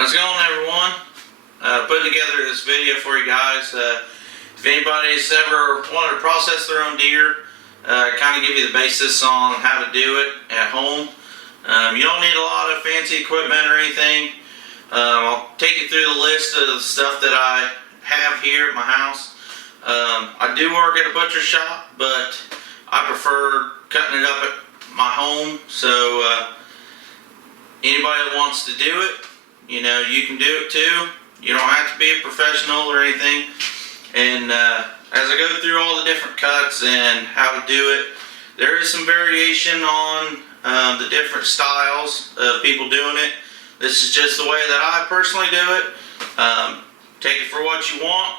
How's it going, everyone? Putting together this video for you guys. If anybody's ever wanted to process their own deer, kind of give you the basis on how to do it at home. You don't need a lot of fancy equipment or anything. I'll take you through the list of the stuff that I have here at my house. I do work at a butcher shop, but I prefer cutting it up at my home. So anybody that wants to do it, you know, you can do it too. You don't have to be a professional or anything. And as I go through all the different cuts and how to do it, there is some variation on the different styles of people doing it. This is just the way that I personally do it. Take it for what you want.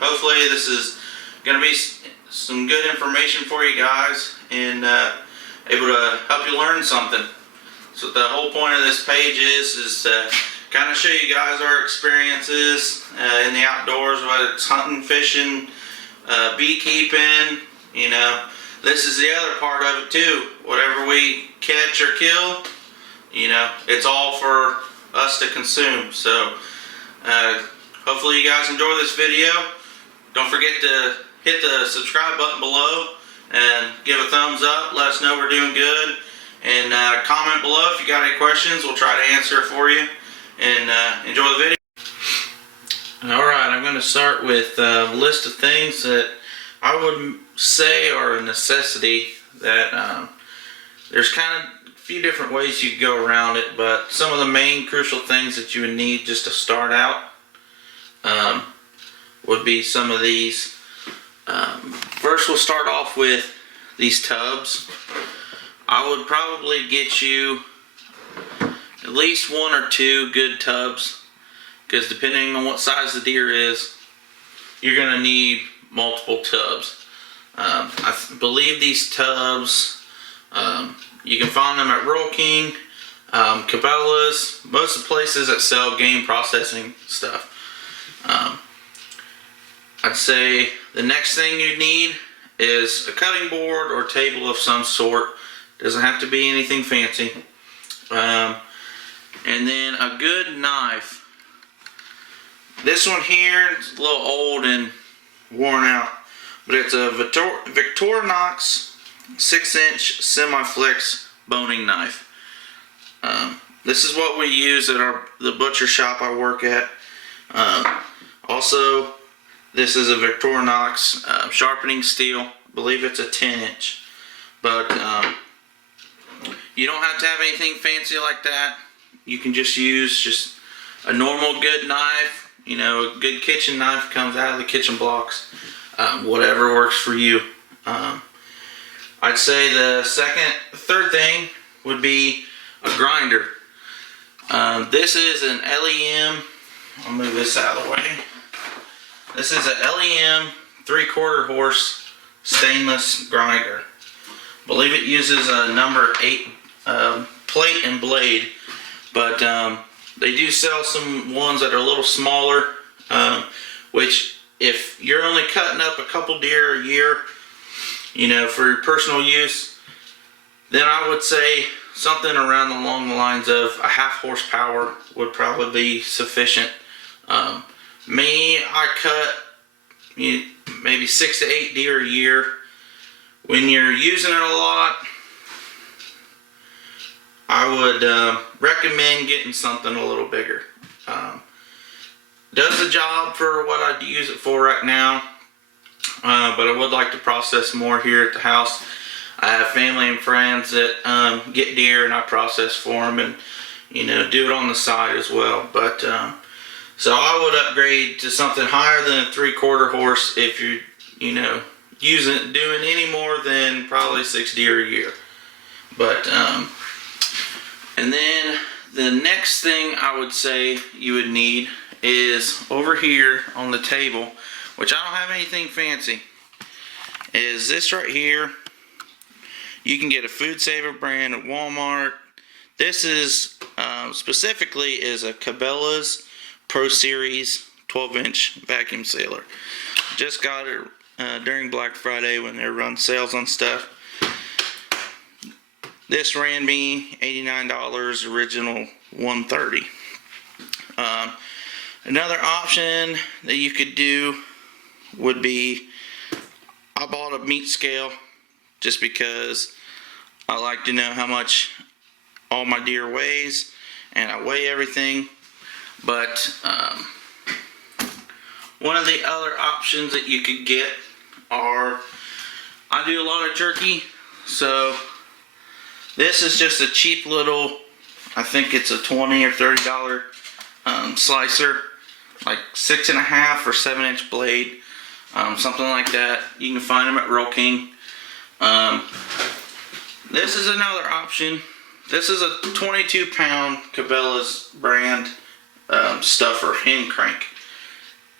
Hopefully this is going to be some good information for you guys and able to help you learn something. So the whole point of this page is to kind of show you guys our experiences in the outdoors, whether it's hunting, fishing, beekeeping. You know, this is the other part of it too. Whatever we catch or kill, you know, it's all for us to consume. So hopefully you guys enjoy this video. Don't forget to hit the subscribe button below and give a thumbs up. Let us know we're doing good. And comment below if you got any questions. We'll try to answer it for you. And enjoy the video. Alright, I'm going to start with a list of things that I would say are a necessity. That there's kind of a few different ways you could go around it, but some of the main crucial things that you would need just to start out would be some of these. First, we'll start off with these tubs. I would probably get you at least one or two good tubs, because depending on what size the deer is, you're going to need multiple tubs. I believe these tubs, you can find them at Rural King, Cabela's, most of the places that sell game processing stuff. I'd say the next thing you need is a cutting board or table of some sort. Doesn't have to be anything fancy. And then a good knife. This one here is a little old and worn out, but it's a Victorinox 6-inch semi-flex boning knife. This is what we use at the butcher shop I work at. Also, this is a Victorinox sharpening steel. I believe it's a 10-inch. But you don't have to have anything fancy like that. You can just use a normal good knife. You know, a good kitchen knife comes out of the kitchen blocks. Whatever works for you. I'd say the third thing would be a grinder. This is an LEM. I'll move this out of the way. This is an LEM 3/4 horse stainless grinder. I believe it uses a number 8 plate and blade, but they do sell some ones that are a little smaller, which if you're only cutting up a couple deer a year, you know, for your personal use, then I would say something along the lines of a 1/2 horsepower would probably be sufficient. Me, I cut maybe 6 to 8 deer a year. When you're using it a lot, I would recommend getting something a little bigger. Does the job for what I use it for right now, but I would like to process more here at the house. I have family and friends that get deer, and I process for them, and you know, do it on the side as well. But so I would upgrade to something higher than a 3/4 horse if you're, you know, doing any more than probably 6 deer a year. But and then the next thing I would say you would need is over here on the table, which I don't have anything fancy, is this right here. You can get a Food Saver brand at Walmart. This is specifically is a Cabela's Pro Series 12-inch vacuum sealer. Just got it during Black Friday when they run sales on stuff. This ran me $89, original $130. Another option that you could do would be, I bought a meat scale just because I like to know how much all my deer weighs, and I weigh everything. But one of the other options that you could get are, I do a lot of turkey, so this is just a cheap little, I think it's a $20 or $30 slicer, like 6.5 or 7-inch blade, something like that. You can find them at Royal King. This is another option. This is a 22-pound Cabela's brand stuffer, hand crank.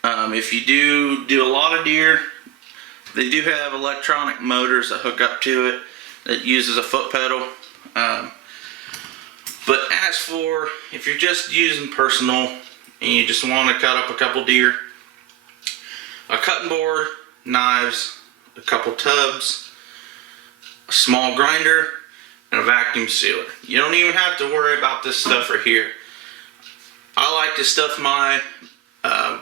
If you do a lot of deer, they do have electronic motors that hook up to it that uses a foot pedal. But as for if you're just using personal and you just want to cut up a couple deer, a cutting board, knives, a couple tubs, a small grinder, and a vacuum sealer. You don't even have to worry about this stuff right here. I like to stuff my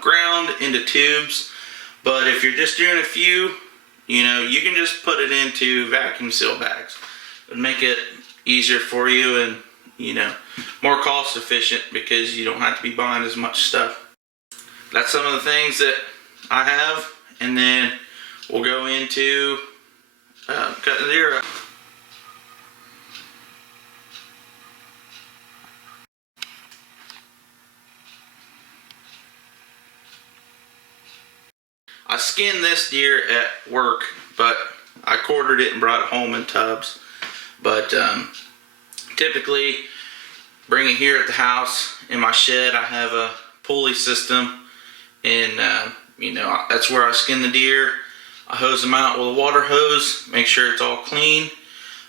ground into tubes, but if you're just doing a few, you know, you can just put it into vacuum seal bags. It would make it easier for you and, you know, more cost efficient because you don't have to be buying as much stuff. That's some of the things that I have, and then we'll go into cutting the deer up. I skinned this deer at work, but I quartered it and brought it home in tubs. But typically, bring it here at the house. In my shed, I have a pulley system, and you know, that's where I skin the deer. I hose them out with a water hose, make sure it's all clean.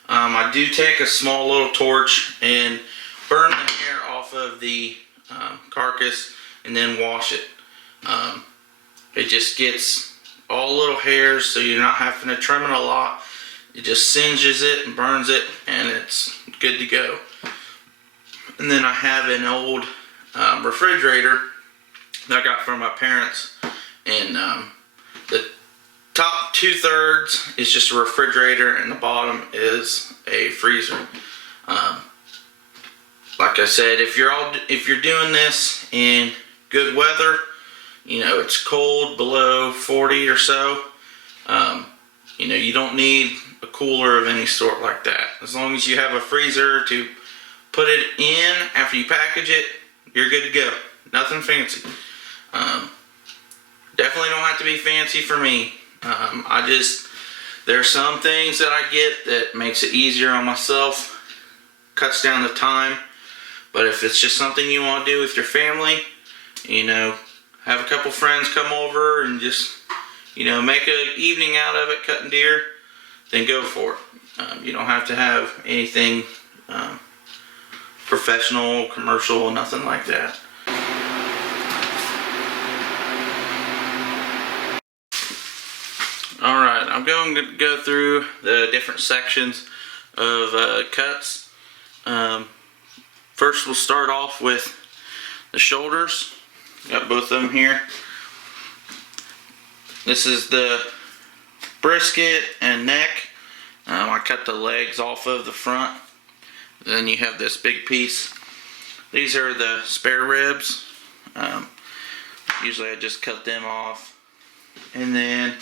I do take a small little torch and burn the hair off of the carcass and then wash it. It just gets all little hairs, so you're not having to trim it a lot. It just singes it and burns it, and it's good to go. And then I have an old refrigerator that I got from my parents, and the top 2/3 is just a refrigerator, and the bottom is a freezer. Like I said, if you're doing this in good weather, you know, it's cold, below 40 or so, you know, you don't need a cooler of any sort like that. As long as you have a freezer to put it in after you package it, you're good to go. Nothing fancy. Definitely don't have to be fancy for me. There's some things that I get that makes it easier on myself, cuts down the time. But if it's just something you want to do with your family, you know, have a couple friends come over and just, you know, make an evening out of it cutting deer, then go for it. You don't have to have anything professional, commercial, nothing like that. Alright, I'm going to go through the different sections of cuts. First, we'll start off with the shoulders. Got both of them here. This is the brisket and neck. I cut the legs off of the front. Then you have this big piece. These are the spare ribs. Usually I just cut them off. And then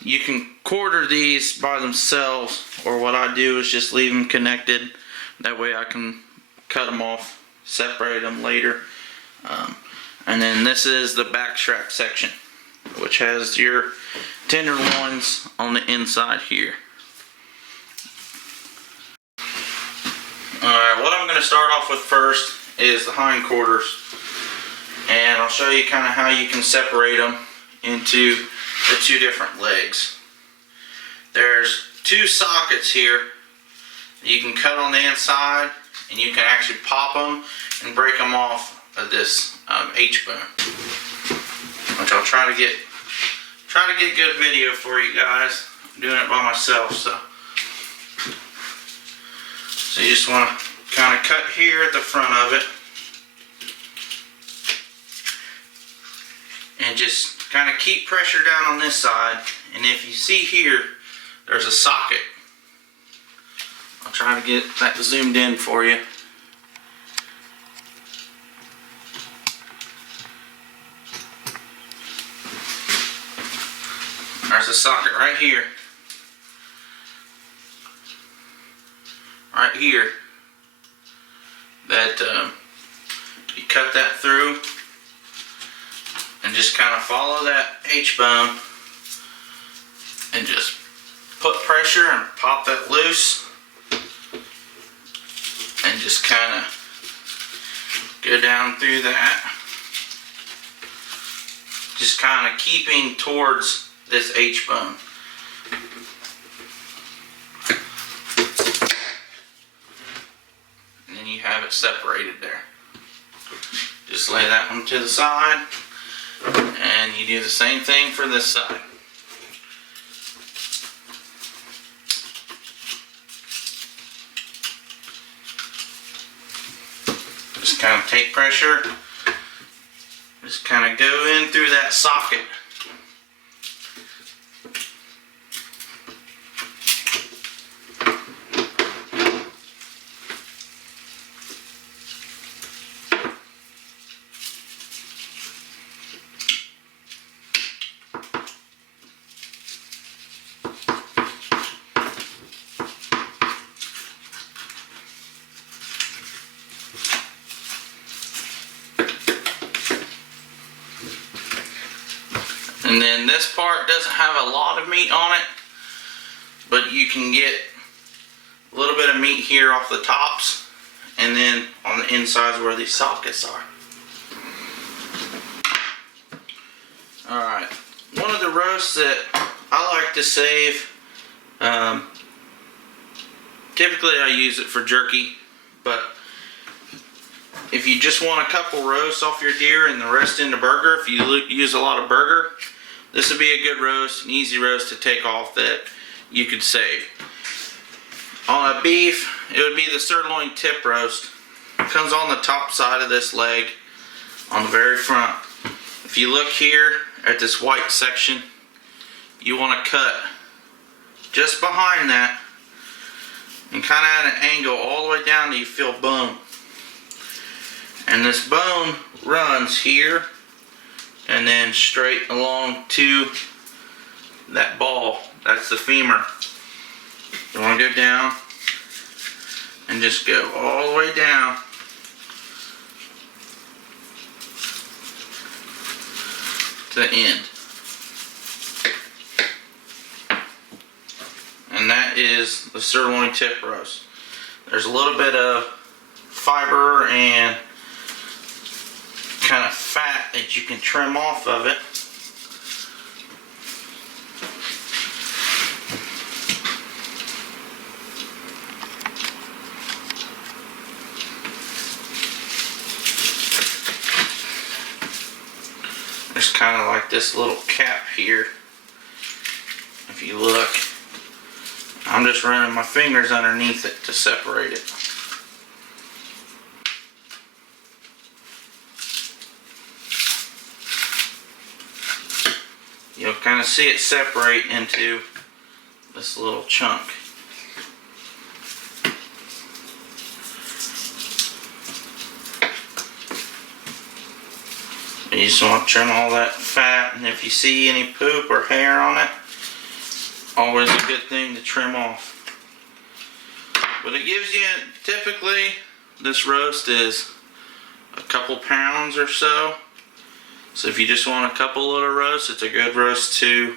you can quarter these by themselves, or what I do is just leave them connected. That way I can cut them off, separate them later. And then this is the back strap section, which has your tenderloins on the inside here. Alright, what I'm going to start off with first is the hindquarters. And I'll show you kind of how you can separate them into the two different legs. There's two sockets here that you can cut on the inside, and you can actually pop them and break them off of this H-bone, which I'll try to get good video for you guys. I'm doing it by myself, so you just want to kind of cut here at the front of it, and just kind of keep pressure down on this side. And if you see here, there's a socket. I'll try to get that zoomed in for you. There's a socket right here. Right here. That you cut that through and just kind of follow that H-bone and just put pressure and pop that loose and just kind of go down through that, just kind of keeping towards this H-bone. And then you have it separated there. Just lay that one to the side, and you do the same thing for this side. Just kind of take pressure, just kind of go in through that socket. And then this part doesn't have a lot of meat on it, but you can get a little bit of meat here off the tops, and then on the insides where these sockets are. Alright, one of the roasts that I like to save, typically I use it for jerky, but if you just want a couple roasts off your deer and the rest in the burger, if you use a lot of burger, this would be a good roast, an easy roast to take off that you could save. On a beef, it would be the sirloin tip roast. It comes on the top side of this leg on the very front. If you look here at this white section, you want to cut just behind that and kind of at an angle all the way down till you feel bone. And this bone runs here and then straight along to that ball. That's the femur. You want to go down and just go all the way down to the end. And that is the sirloin tip roast. There's a little bit of fiber and kind of fat that you can trim off of it. There's kind of like this little cap here. If you look, I'm just running my fingers underneath it to separate it. You'll kind of see it separate into this little chunk. You just want to trim all that fat, and if you see any poop or hair on it, always a good thing to trim off. But it gives you, typically, this roast is a couple pounds or so. So if you just want a couple little roasts, it's a good roast to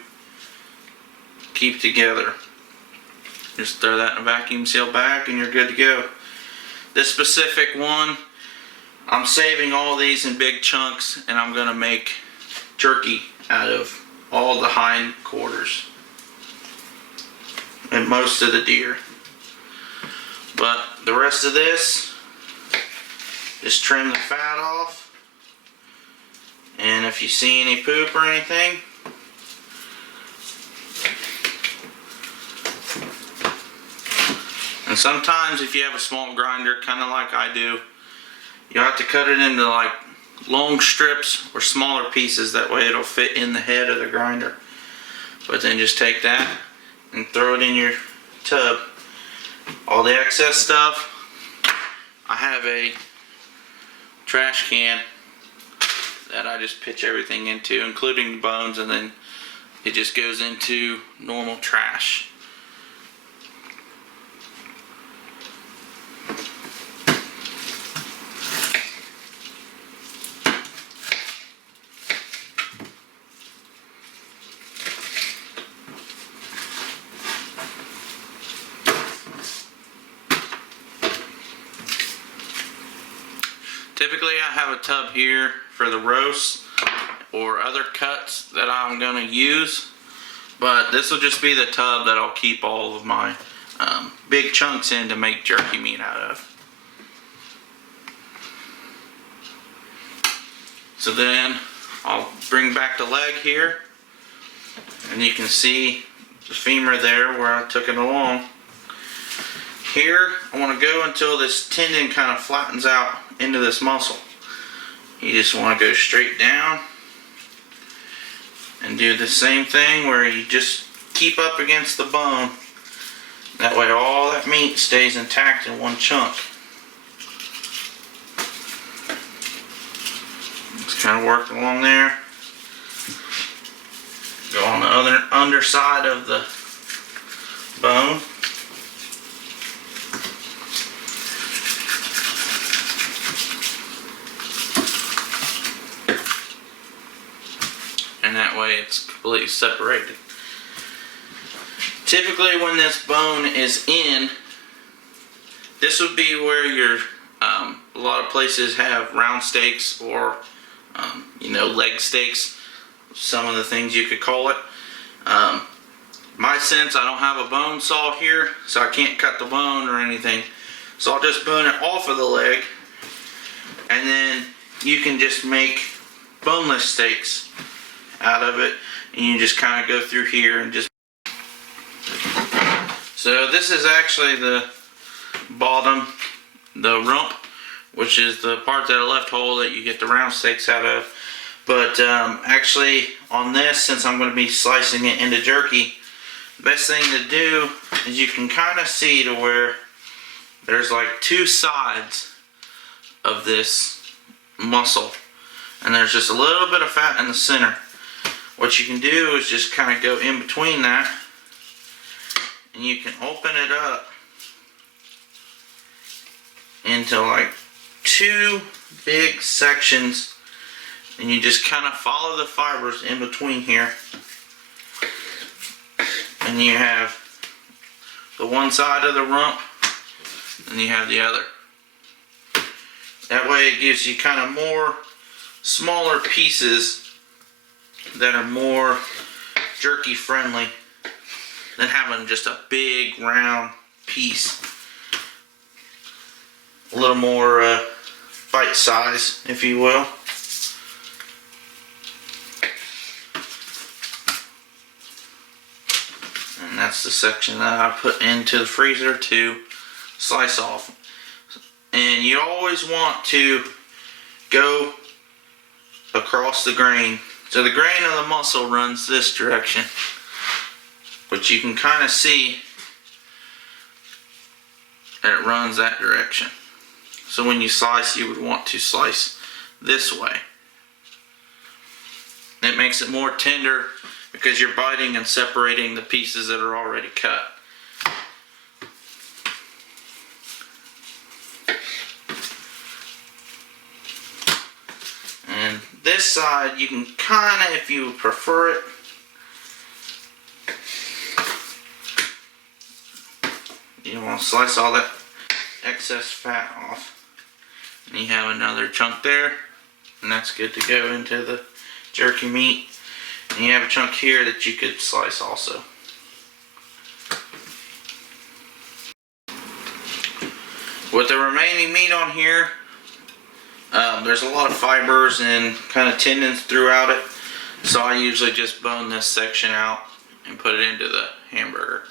keep together. Just throw that in a vacuum seal bag and you're good to go. This specific one, I'm saving all these in big chunks, and I'm going to make jerky out of all the hind quarters and most of the deer. But the rest of this, just trim the fat off. And if you see any poop or anything, and sometimes if you have a small grinder, kind of like I do, you have to cut it into like long strips or smaller pieces. That way it'll fit in the head of the grinder. But then just take that and throw it in your tub. All the excess stuff, I have a trash can that I just pitch everything into, including the bones, and then it just goes into normal trash. Typically I have a tub here for the roast or other cuts that I'm going to use, but this will just be the tub that I'll keep all of my big chunks in to make jerky meat out of. So then I'll bring back the leg here, and you can see the femur there where I took it along. Here I want to go until this tendon kind of flattens out into this muscle. You just want to go straight down and do the same thing where you just keep up against the bone. That way all that meat stays intact in one chunk. Just kind of work along there. Go on the other underside of the bone. And that way it's completely separated. Typically when this bone is in, this would be where your a lot of places have round steaks or leg steaks, some of the things you could call it. My sense, I don't have a bone saw here, so I can't cut the bone or anything, so I'll just bone it off of the leg, and then you can just make boneless steaks out of it, and you just kind of go through here and just. So this is actually the bottom, the rump, which is the part that I left whole that you get the round steaks out of. But actually on this, since I'm going to be slicing it into jerky, the best thing to do is you can kind of see to where there's like two sides of this muscle, and there's just a little bit of fat in the center. What you can do is just kind of go in between that, and you can open it up into like two big sections, and you just kind of follow the fibers in between here, and you have the one side of the rump and you have the other. That way it gives you kind of more smaller pieces that are more jerky friendly than having just a big round piece. A little more bite size, if you will. And that's the section that I put into the freezer to slice off. And you always want to go across the grain. So the grain of the muscle runs this direction, but you can kind of see that it runs that direction. So when you slice, you would want to slice this way. It makes it more tender because you're biting and separating the pieces that are already cut. And this side, you can kind of, if you prefer it, you want to slice all that excess fat off. And you have another chunk there, and that's good to go into the jerky meat. And you have a chunk here that you could slice also. With the remaining meat on here, there's a lot of fibers and kind of tendons throughout it, so I usually just bone this section out and put it into the hamburger.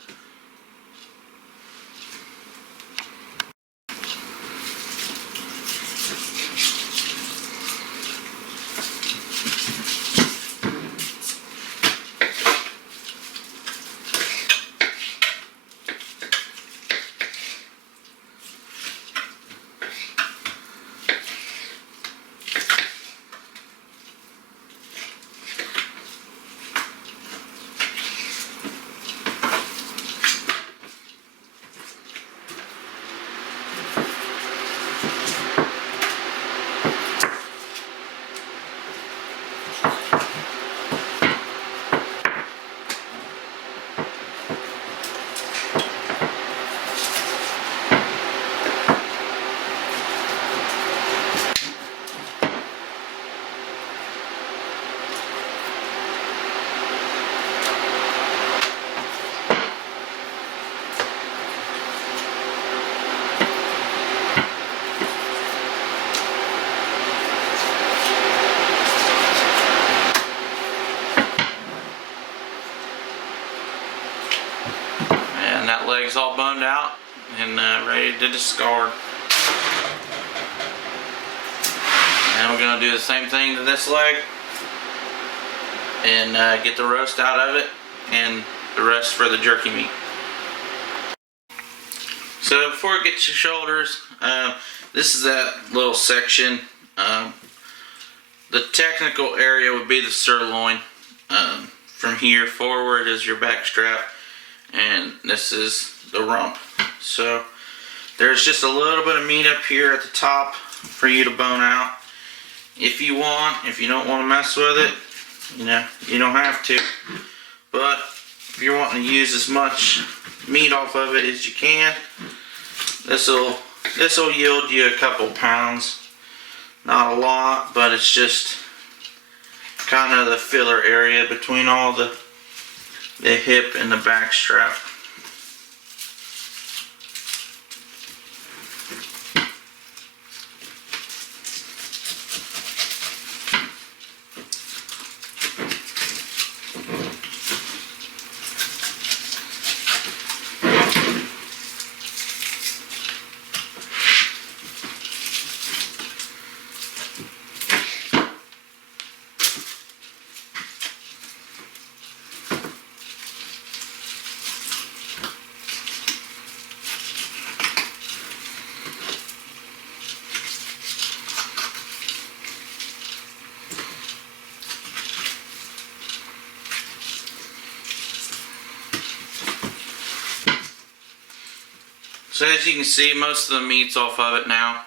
is all boned out and ready to discard. And we're going to do the same thing to this leg and get the roast out of it and the rest for the jerky meat. So before we get to shoulders, this is that little section. The technical area would be the sirloin. From here forward is your back strap, and this is the rump. So there's just a little bit of meat up here at the top for you to bone out. If you want, if you don't want to mess with it, you don't have to. But if you're wanting to use as much meat off of it as you can, this'll yield you a couple pounds. Not a lot, but it's just kind of the filler area between all the hip and the back strap. So as you can see, most of the meat's off of it now,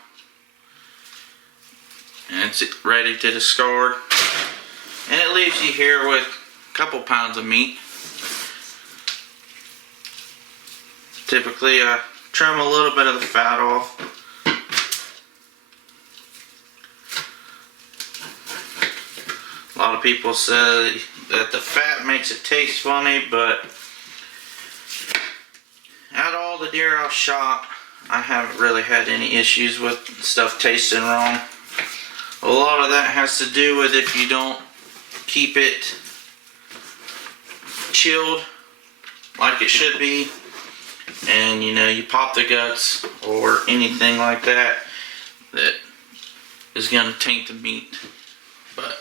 and it's ready to discard. And it leaves you here with a couple pounds of meat. Typically I trim a little bit of the fat off. A lot of people say that the fat makes it taste funny, but out of all the deer I've shot, I haven't really had any issues with stuff tasting wrong. A lot of that has to do with if you don't keep it chilled like it should be, and you pop the guts or anything like that is going to taint the meat. But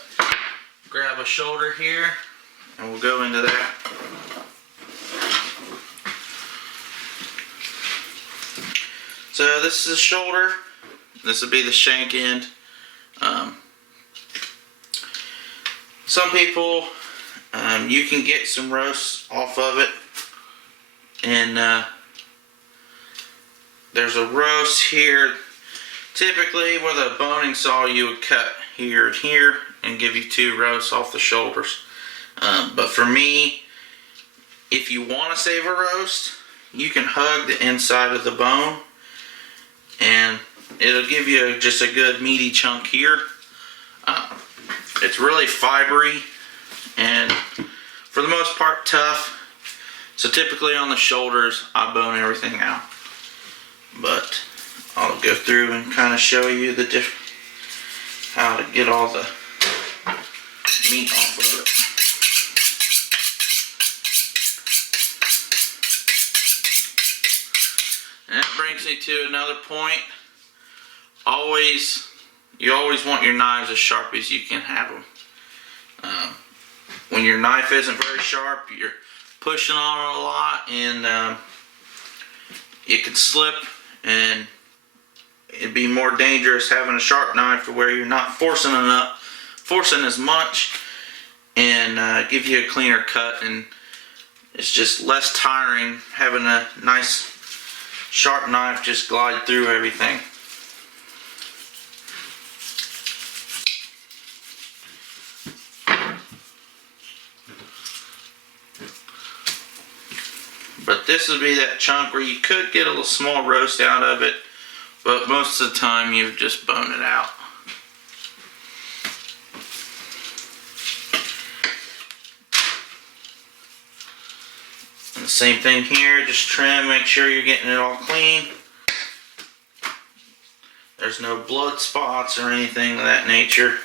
grab a shoulder here and we'll go into that. So this is the shoulder. This will be the shank end. Some people, you can get some roast off of it, and there's a roast here. Typically with a boning saw you would cut here and here and give you 2 roasts off the shoulders. But for me, if you want to save a roast, you can hug the inside of the bone, and it'll give you just a good meaty chunk here. It's really fibery and for the most part tough. So typically on the shoulders I bone everything out, but I'll go through and kind of show you the how to get all the meat off of it. And that brings me to another point. You always want your knives as sharp as you can have them. When your knife isn't very sharp, you're pushing on it a lot, and it could slip, and it'd be more dangerous having a sharp knife to where you're not forcing as much, and give you a cleaner cut, and it's just less tiring having a nice sharp knife just glide through everything. But this would be that chunk where you could get a little small roast out of it, but most of the time you just bone it out. And the same thing here, just trim, make sure you're getting it all clean. There's no blood spots or anything of that nature.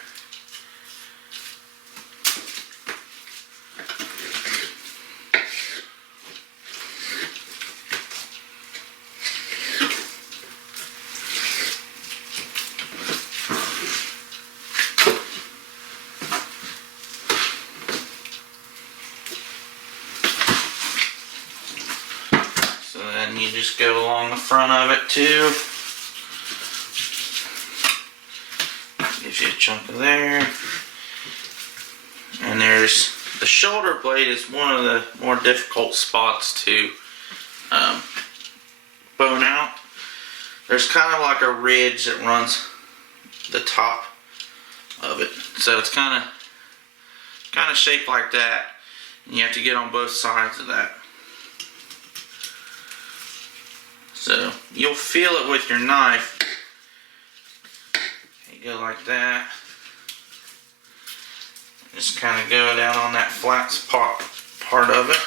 just go along the front of it too. Gives you a chunk of there. And there's the shoulder blade is one of the more difficult spots to bone out. There's kind of like a ridge that runs the top of it, so it's kind of shaped like that. And you have to get on both sides of that. So you'll feel it with your knife. You go like that. Just kind of go down on that flat spot part of it.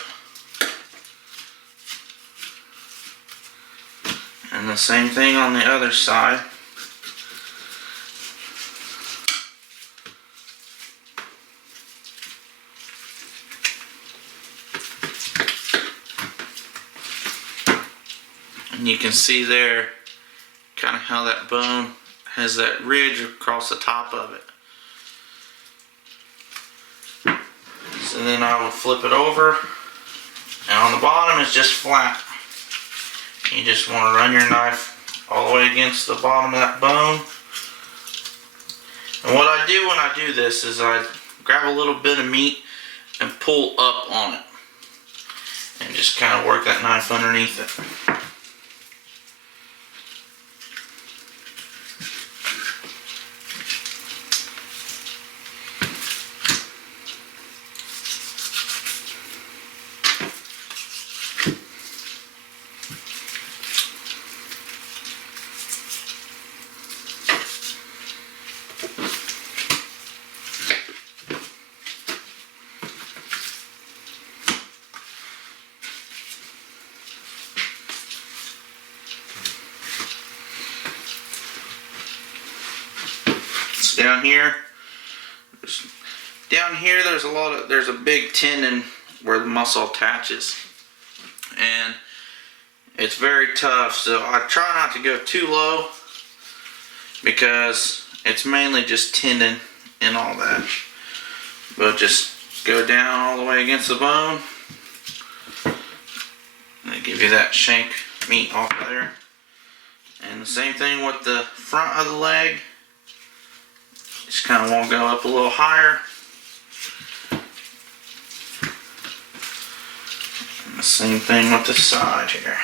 And the same thing on the other side. And you can see there kind of how that bone has that ridge across the top of it. So then I will flip it over, and on the bottom it's just flat. You just want to run your knife all the way against the bottom of that bone. And what I do when I do this is I grab a little bit of meat and pull up on it. And just kind of work that knife underneath it. Down here, there's a big tendon where the muscle attaches, and it's very tough. So I try not to go too low because it's mainly just tendon and all that. But just go down all the way against the bone, and they give you that shank meat off there. And the same thing with the front of the leg. Just kind of want to go up a little higher. And the same thing with the side here.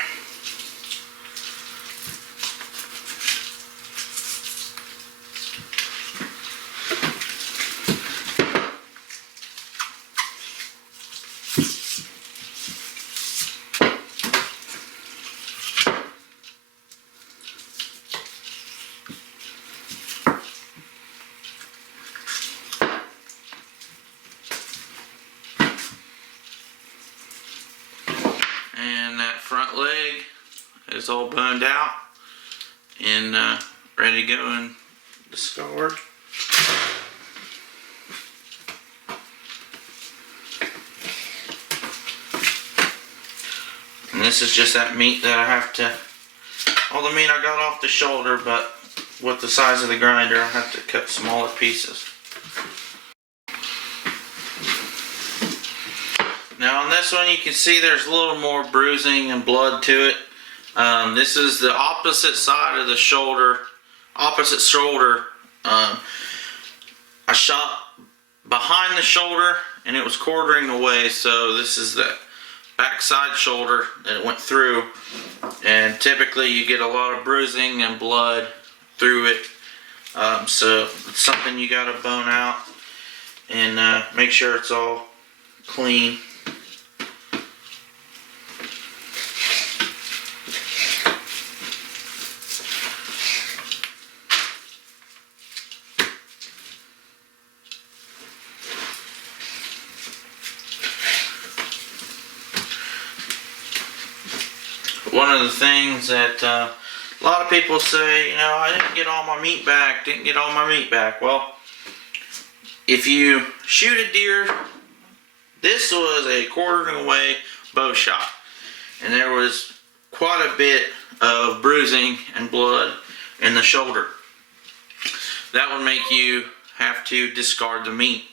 And that front leg is all boned out and ready to go and discard. And this is just that meat that I have to, all the meat I got off the shoulder, but with the size of the grinder I have to cut smaller pieces. Now on this one you can see there's a little more bruising and blood to it. This is the opposite side of the shoulder, opposite shoulder. I shot behind the shoulder and it was quartering away, so this is the backside shoulder that it went through, and typically you get a lot of bruising and blood through it. So it's something you got to bone out and make sure it's all clean. One of the things that a lot of people say, you know, I didn't get all my meat back, Well, if you shoot a deer, this was a quartering away bow shot, and there was quite a bit of bruising and blood in the shoulder. That would make you have to discard the meat.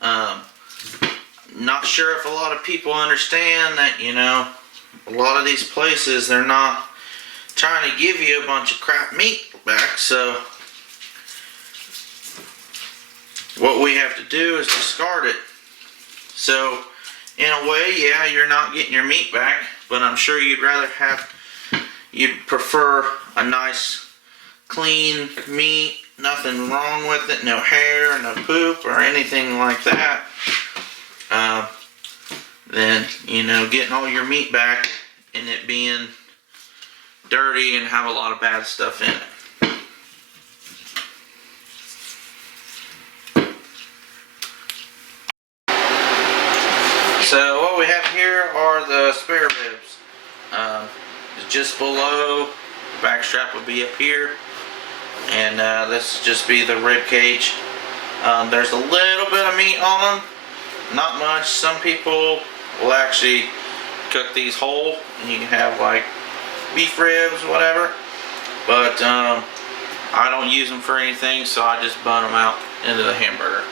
Not sure if a lot of people understand that, you know, a lot of these places, they're not trying to give you a bunch of crap meat back, so what we have to do is discard it. So in a way, yeah, you're not getting your meat back, but I'm sure you'd prefer a nice clean meat, nothing wrong with it, no hair, no poop or anything like that, then, you know, getting all your meat back and it being dirty and have a lot of bad stuff in it. So what we have here are the spare ribs. Just below, the back strap would be up here, and this would just be the rib cage. There's a little bit of meat on them, not much. Some people will actually cook these whole, and you can have like beef ribs, whatever. But I don't use them for anything, so I just bone them out into the hamburger.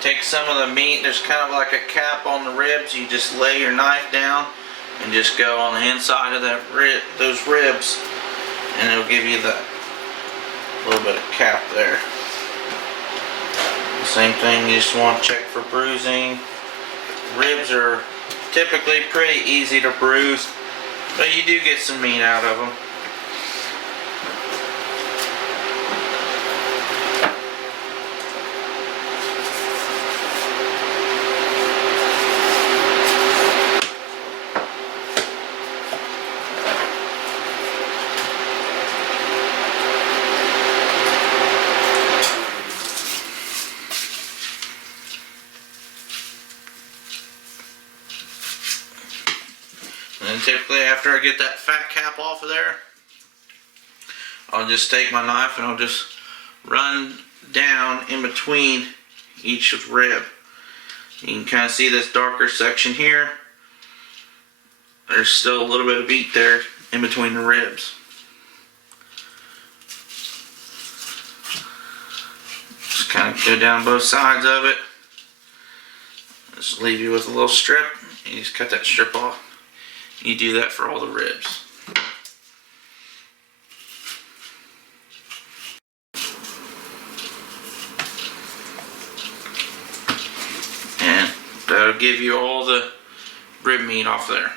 Take some of the meat, there's kind of like a cap on the ribs. You just lay your knife down and just go on the inside of those ribs, and it'll give you that little bit of cap there. The same thing, you just want to check for bruising. Ribs are typically pretty easy to bruise, but you do get some meat out of them. And typically after I get that fat cap off of there, I'll just take my knife and I'll just run down in between each rib. You can kind of see this darker section here. There's still a little bit of meat there in between the ribs. Just kind of go down both sides of it. Just leave you with a little strip. You just cut that strip off. You do that for all the ribs. And that'll give you all the rib meat off there.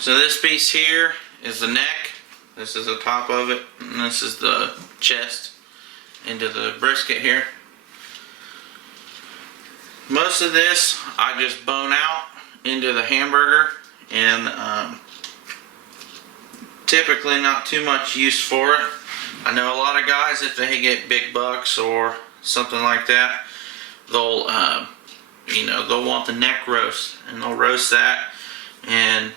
So this piece here is the neck. This is the top of it, and this is the chest into the brisket here. Most of this I just bone out into the hamburger, and typically not too much use for it. I know a lot of guys, if they get big bucks or something like that, they'll they'll want the neck roast, and they'll roast that, and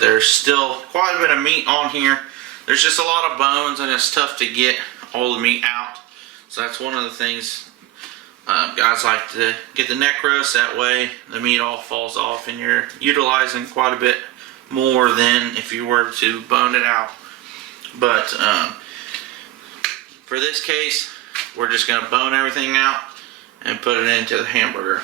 there's still quite a bit of meat on here. There's just a lot of bones, and it's tough to get all the meat out. So that's one of the things. Guys like to get the neck roast, that way the meat all falls off and you're utilizing quite a bit more than if you were to bone it out. But for this case, we're just going to bone everything out and put it into the hamburger.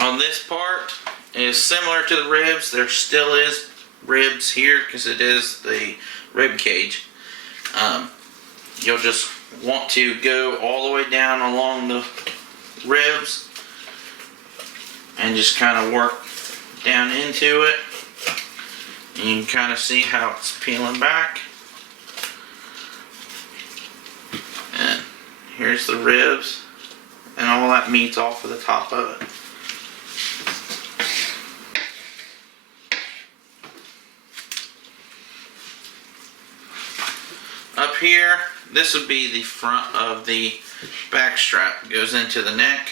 On this part is similar to the ribs. There still is ribs here because it is the rib cage. You'll just want to go all the way down along the ribs and just kind of work down into it. And you can kind of see how it's peeling back. And here's the ribs, and all that meat's off of the top of it. Up here, this would be the front of the back strap. It goes into the neck.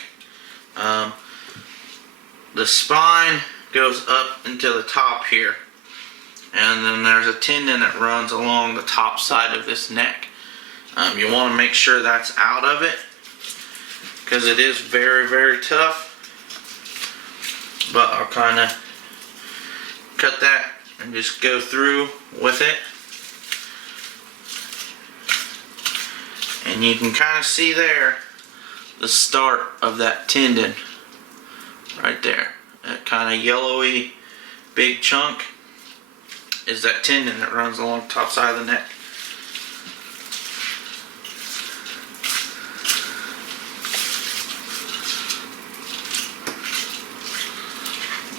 The spine goes up into the top here. And then there's a tendon that runs along the top side of this neck. You want to make sure that's out of it, because it is very, very tough. But I'll kind of cut that and just go through with it. And you can kind of see there the start of that tendon right there. That kind of yellowy big chunk is that tendon that runs along the top side of the neck.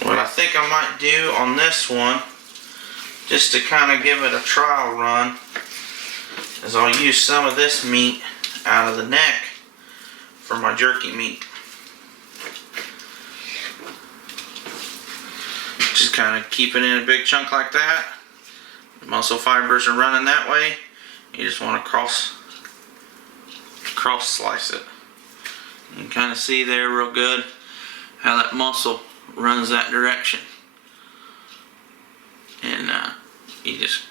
What I think I might do on this one, just to kind of give it a trial run, is I'll use some of this meat out of the neck for my jerky meat. Just kind of keep it in a big chunk like that. The muscle fibers are running that way. You just want to cross slice it. You can kind of see there real good how that muscle runs that direction. And you just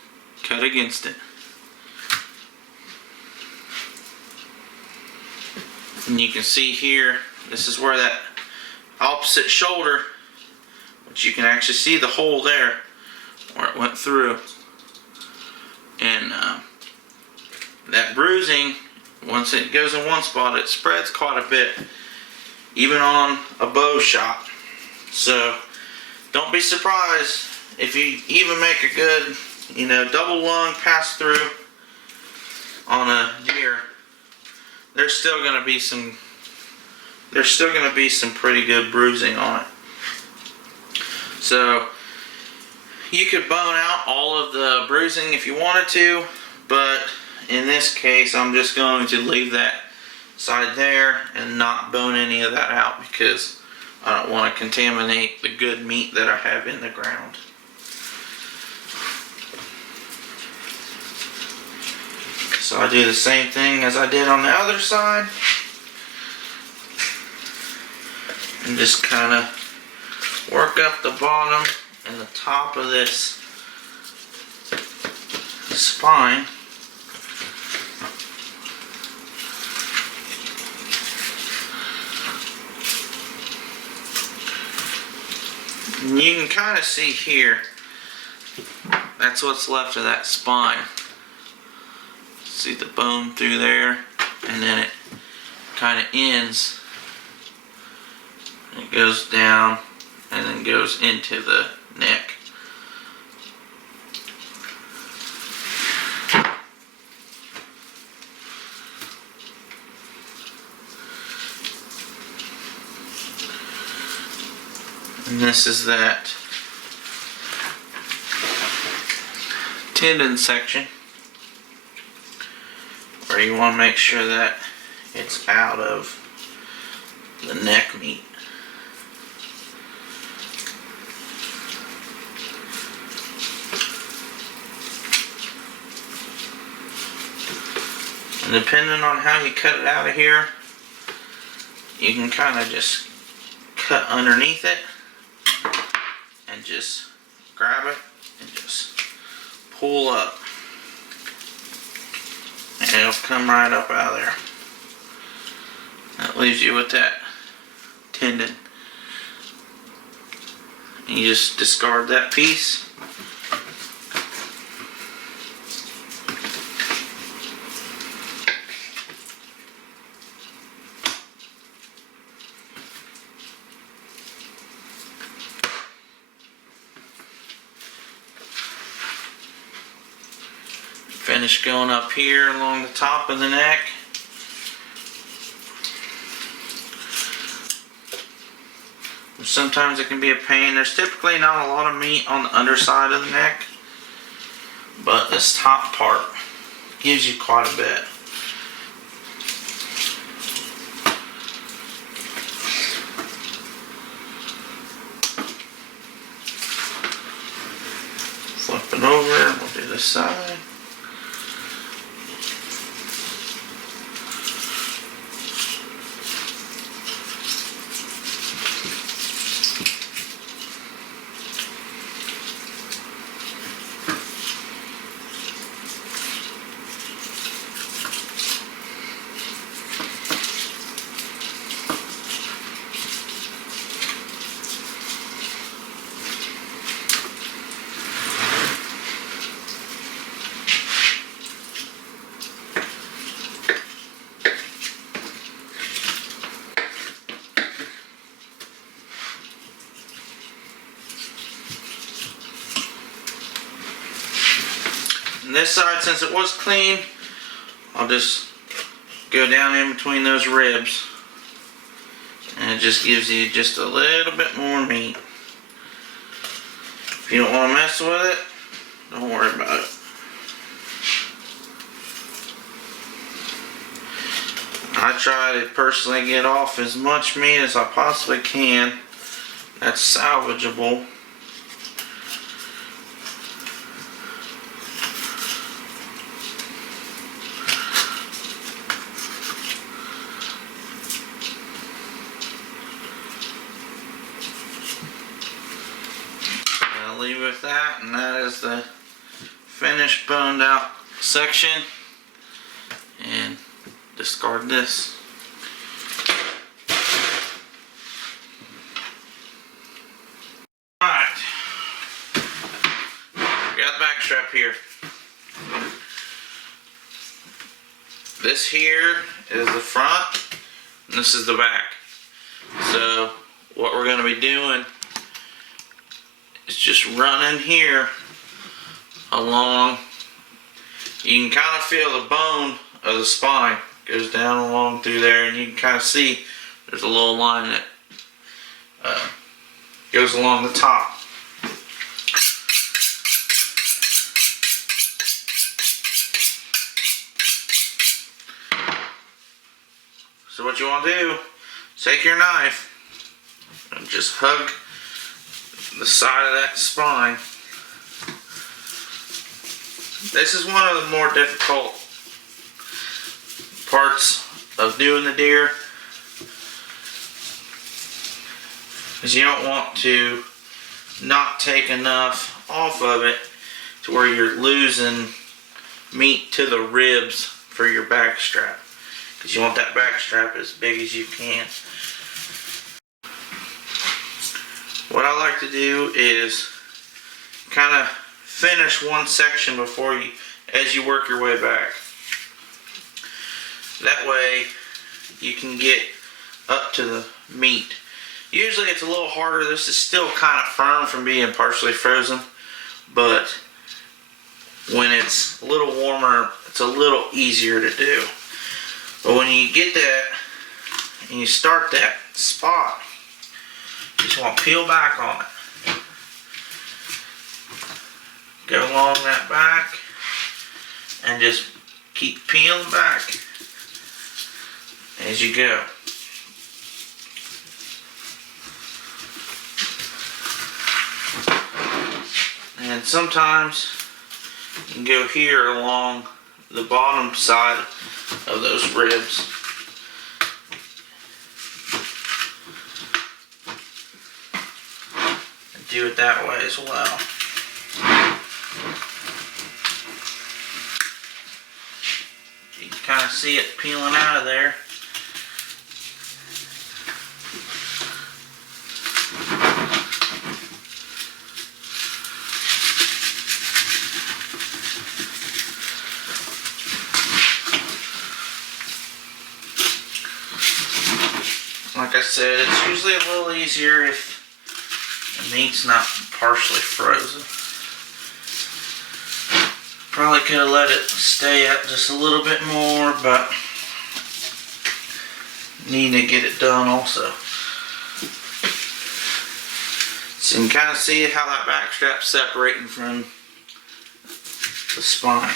cut against it. And you can see here, this is where that opposite shoulder, which you can actually see the hole there where it went through. And that bruising, once it goes in one spot, it spreads quite a bit, even on a bow shot. So don't be surprised if you even make a good, double lung pass through on a deer. There's still going to be some pretty good bruising on it. So you could bone out all of the bruising if you wanted to, but in this case I'm just going to leave that side there and not bone any of that out, because I don't want to contaminate the good meat that I have in the ground. So I do the same thing as I did on the other side, and just kind of work up the bottom and the top of this spine. And you can kind of see here, that's what's left of that spine. See the bone through there, and then it kind of ends. It goes down and then goes into the neck. And this is that tendon section, where you want to make sure that it's out of the neck meat. And depending on how you cut it out of here, you can kind of just cut underneath it and just grab it and just pull up, and it'll come right up out of there. That leaves you with that tendon. And you just discard that piece. Finish going up here along the top of the neck. sometimes it can be a pain. There's typically not a lot of meat on the underside of the neck, but this top part gives you quite a bit. Flip it over, we'll do this side. And this side, since it was clean, I'll just go down in between those ribs, and it just gives you just a little bit more meat. If you don't want to mess with it, don't worry about it. I try to personally get off as much meat as I possibly can that's salvageable. Leave it with that, and that is the finished boned out section, and discard this. Alright, we got the back strap here. This here is the front, and this is the back. So what we're going to be doing, it's just running here along. You can kind of feel the bone of the spine goes down along through there, and you can kind of see there's a little line that goes along the top. So what you want to do is take your knife and just hug the side of that spine. This is one of the more difficult parts of doing the deer, because you don't want to not take enough off of it to where you're losing meat to the ribs for your back strap, because you want that back strap as big as you can. What I like to do is kind of finish one section before you, as you work your way back. That way you can get up to the meat. Usually it's a little harder. This is still kind of firm from being partially frozen, but when it's a little warmer, it's a little easier to do. But when you get that and you start that spot, you just want to peel back on it. Go along that back and just keep peeling back as you go. And sometimes you can go here along the bottom side of those ribs. And do it that way as well. You can kind of see it peeling out of there. Like I said, it's usually a little easier if the meat's not partially frozen. Probably could have let it stay up just a little bit more, but need to get it done also. So you can kind of see how that back strap's separating from the spine.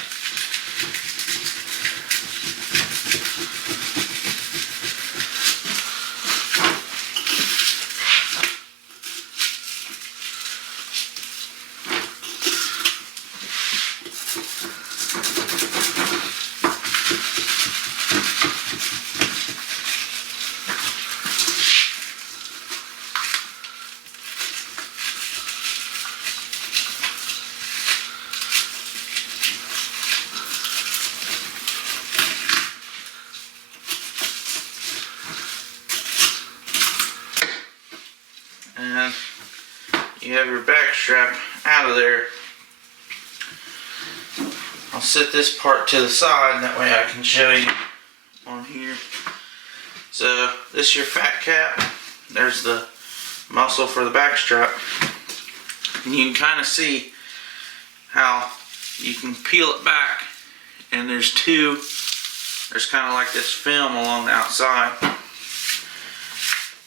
And you have your back strap out of there. I'll set this part to the side, that way I can show you on here. So this is your fat cap. There's the muscle for the back strap. And you can kind of see how you can peel it back, and there's kind of like this film along the outside.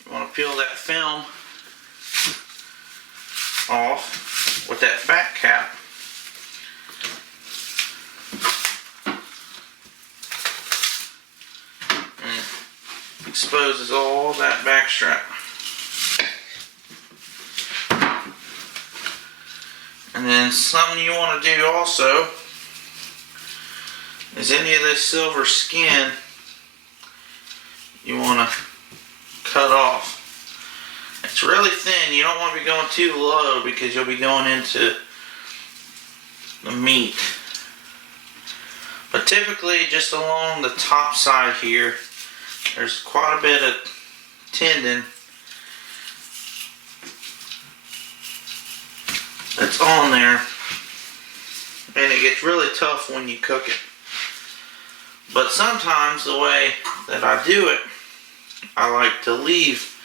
You want to peel that film off with that fat cap. And it exposes all that back strap. And then something you want to do also is any of this silver skin you want to cut off. It's really thin. You don't want to be going too low because you'll be going into the meat. But typically just along the top side here, there's quite a bit of tendon that's on there, and it gets really tough when you cook it. But sometimes the way that I do it, I like to leave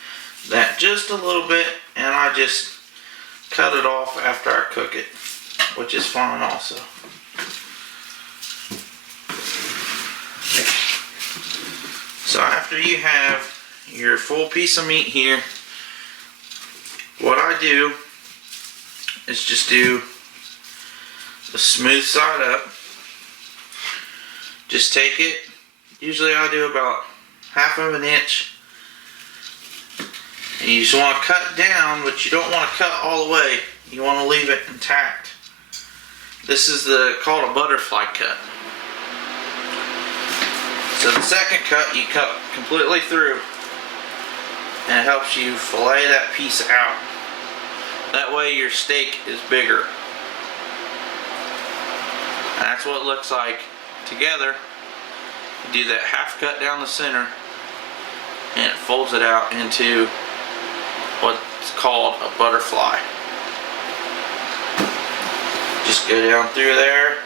that just a little bit, and I just cut it off after I cook it, which is fine also. So after you have your full piece of meat here, what I do is just do the smooth side up. Just take it, usually I do about 1/2 inch. And you just want to cut down, but you don't want to cut all the way. You want to leave it intact. This is called a butterfly cut. So the second cut, you cut completely through, and it helps you fillet that piece out. That way your steak is bigger. And that's what it looks like together. You do that half cut down the center, and it folds it out into what's called a butterfly. Just go down through there,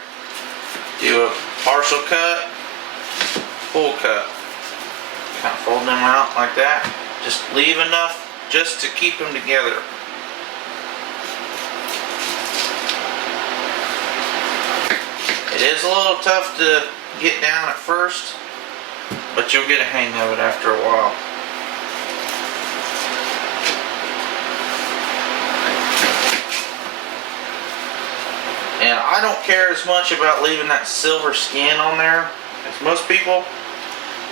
do a partial cut, full cut. Kind of fold them out like that. Just leave enough just to keep them together. It is a little tough to get down at first, but you'll get a hang of it after a while. And I don't care as much about leaving that silver skin on there as most people,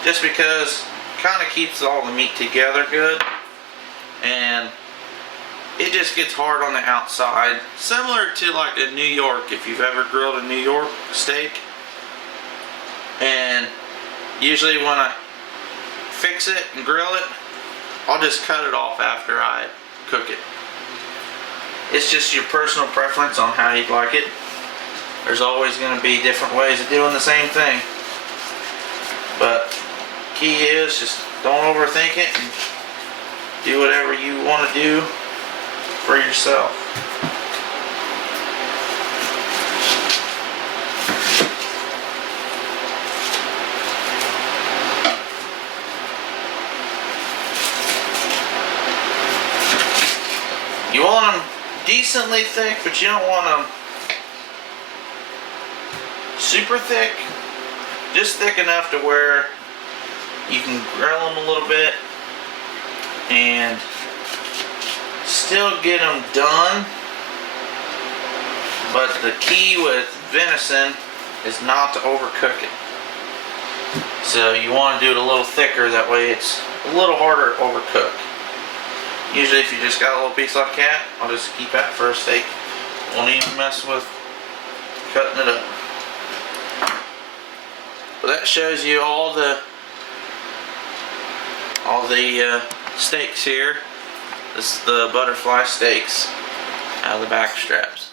just because it kind of keeps all the meat together good, and it just gets hard on the outside, similar to like in New York, if you've ever grilled a New York steak. And usually when I fix it and grill it, I'll just cut it off after I cook it. It's just your personal preference on how you'd like it. There's always going to be different ways of doing the same thing. But key is just don't overthink it and do whatever you want to do for yourself. You want them decently thick, but you don't want them super thick. Just thick enough to where you can grill them a little bit and still get them done, but the key with venison is not to overcook it. So you want to do it a little thicker, that way it's a little harder to overcook. Usually if you just got a little piece like that, I'll just keep that for a steak. Won't even mess with cutting it up. But that shows you all the steaks here. This is the butterfly steaks out of the back straps.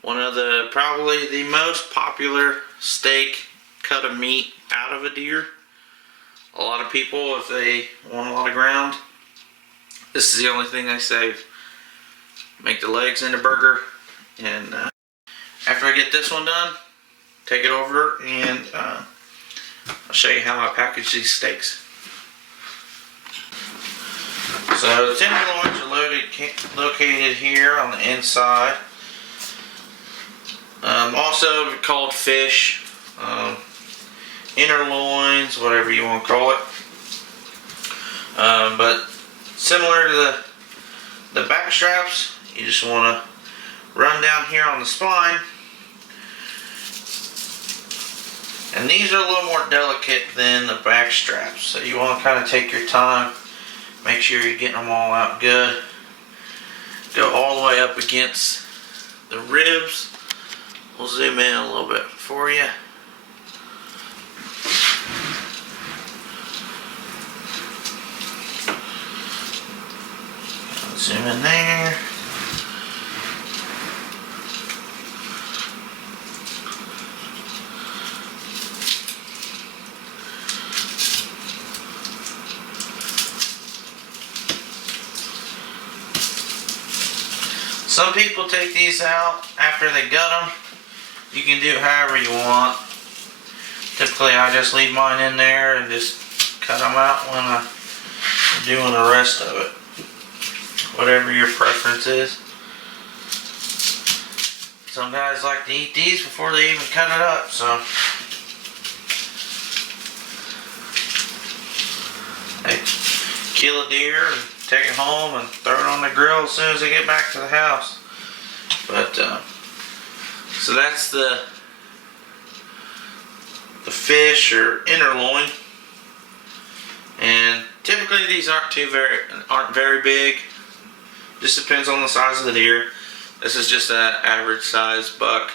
One of the probably the most popular steak cut of meat out of a deer. A lot of people, if they want a lot of ground, this is the only thing they save. Make the legs into burger, and after I get this one done, take it over and I'll show you how I package these steaks. So the tenderloins are located here on the inside. Also called fish, inner loins, whatever you want to call it. But similar to the back straps, you just want to run down here on the spine. And these are a little more delicate than the back straps, so you want to kind of take your time, make sure you're getting them all out good. Go all the way up against the ribs. We'll zoom in a little bit for you. Zoom in there. Some people take these out after they gut them. You can do it however you want. Typically I just leave mine in there and just cut them out when I'm doing the rest of it. Whatever your preference is. Some guys like to eat these before they even cut it up, so they kill a deer and take it home and throw it on the grill as soon as they get back to the house. But so that's the fish or inner loin, and typically these aren't very big. Just depends on the size of the deer. This is just an average size buck.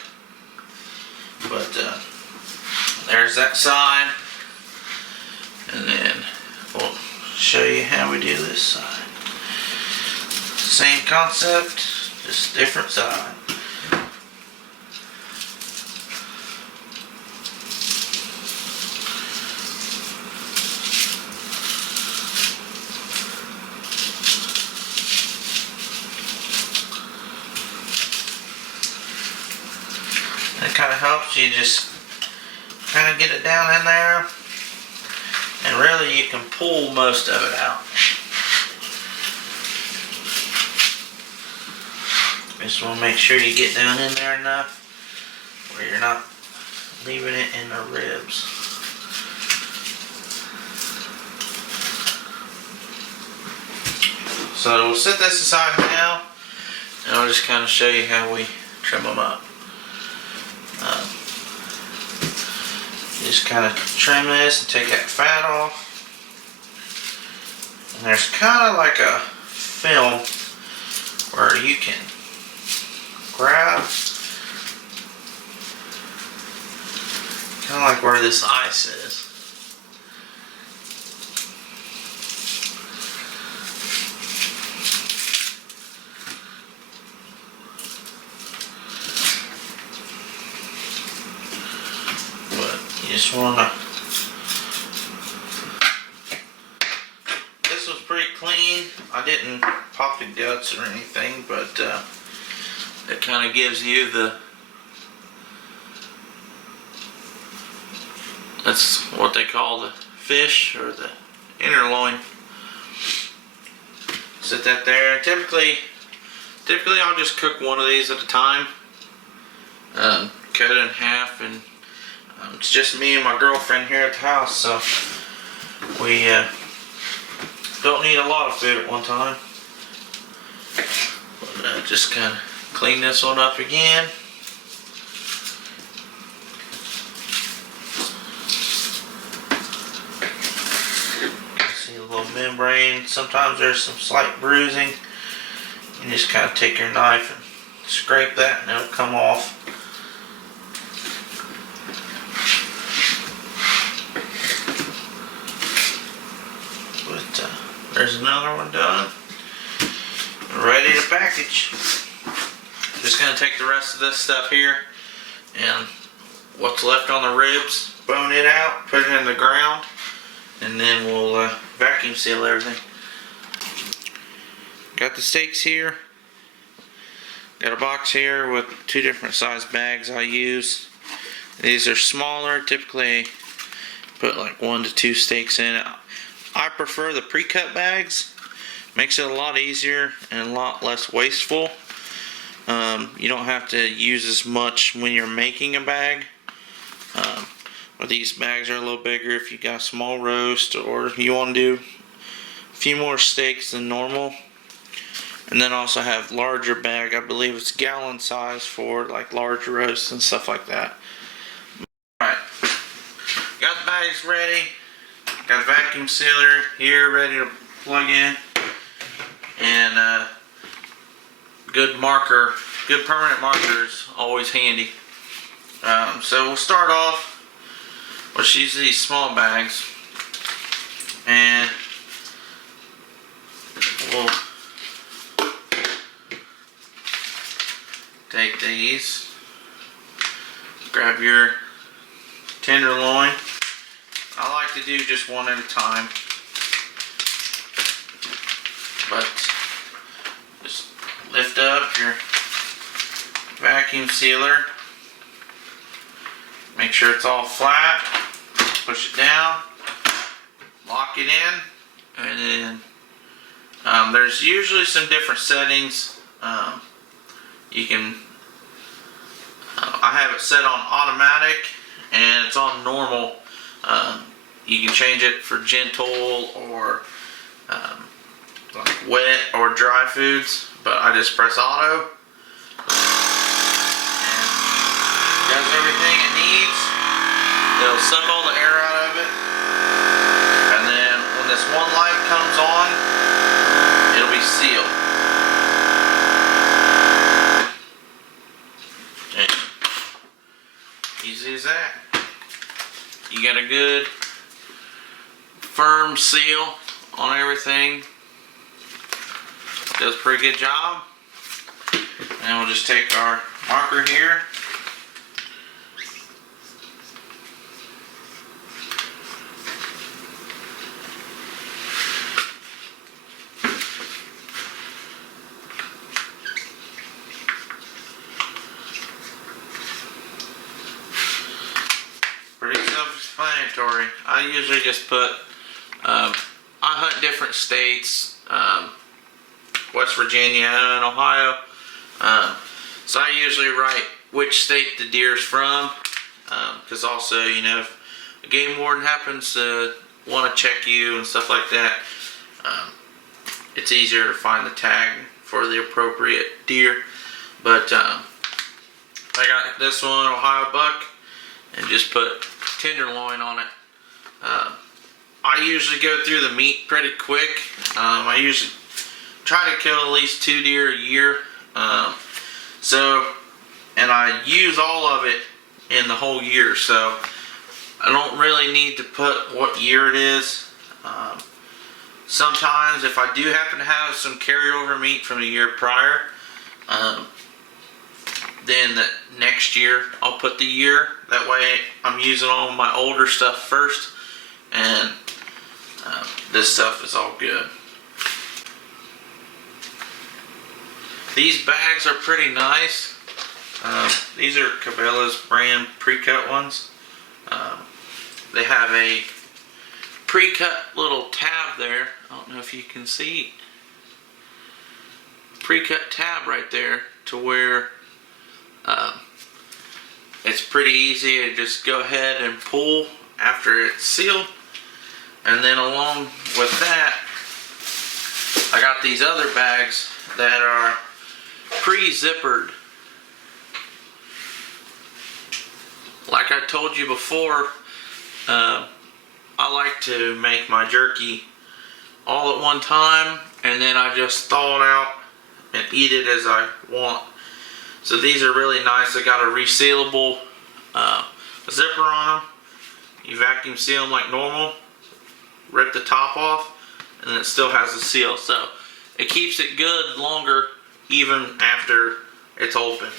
But there's that side, and then we'll show you how we do this side. Same concept, just different side. It kind of helps you just kind of get it down in there, and really you can pull most of it out. Just want to make sure you get down in there enough where you're not leaving it in the ribs. So we'll set this aside now, and I'll just kind of show you how we trim them up. Just kind of trim this and take that fat off. And there's kind of like a film where you can grab, kind of like where this ice is. You just wanna. This was pretty clean. I didn't pop the guts or anything, but it kind of gives you the. That's what they call the fish or the inner loin. Set that there. Typically I'll just cook one of these at a time. Cut it in half, and it's just me and my girlfriend here at the house, so we don't need a lot of food at one time. But, just kind of clean this one up again. See a little membrane. Sometimes there's some slight bruising. You just kind of take your knife and scrape that and it'll come off. But there's another one done. Ready to package. Just going to take the rest of this stuff here and what's left on the ribs, bone it out, put it in the ground, and then we'll vacuum seal everything. Got the steaks here. Got a box here with 2 different size bags I use. These are smaller, typically put like 1 to 2 steaks in it. I prefer the pre-cut bags. Makes it a lot easier and a lot less wasteful. You don't have to use as much when you're making a bag. But these bags are a little bigger if you got a small roast or you want to do a few more steaks than normal. And then also have larger bag. I believe it's gallon size for like large roasts and stuff like that. Alright, got the bags ready. Got a vacuum sealer here ready to plug in. And good marker, good permanent marker is always handy. So we'll start off with using these small bags, and we'll take these, grab your tenderloin. I like to do just one at a time, but just lift up your vacuum sealer, make sure it's all flat, push it down, lock it in, and then there's usually some different settings. You can, I have it set on automatic and it's on normal. You can change it for gentle or like wet or dry foods, but I just press auto. And it does everything it needs. It'll suck all the air out of it. And then when this one light comes on, it'll be sealed. And easy as that. You got a good firm seal on everything. Does a pretty good job. And we'll just take our marker here. Pretty self-explanatory. I usually just put, I hunt different states, West Virginia and Ohio. So I usually write which state the deer's from, because also, you know, if a game warden happens to want to check you and stuff like that, it's easier to find the tag for the appropriate deer. But I got this one, Ohio buck, and just put tenderloin on it. I usually go through the meat pretty quick. I usually try to kill at least 2 deer a year. And I use all of it in the whole year, so I don't really need to put what year it is. Sometimes if I do happen to have some carryover meat from the year prior, then the next year I'll put the year. That way I'm using all my older stuff first, and this stuff is all good. These bags are pretty nice. These are Cabela's brand pre-cut ones. They have a pre-cut little tab there. I don't know if you can see. Pre-cut tab right there to where it's pretty easy to just go ahead and pull after it's sealed. And then along with that, I got these other bags that are pre-zippered. Like I told you before, I like to make my jerky all at one time, and then I just thaw it out and eat it as I want. So these are really nice. They got a resealable zipper on them. You vacuum seal them like normal, rip the top off, and it still has a seal. So it keeps it good longer even after it's open,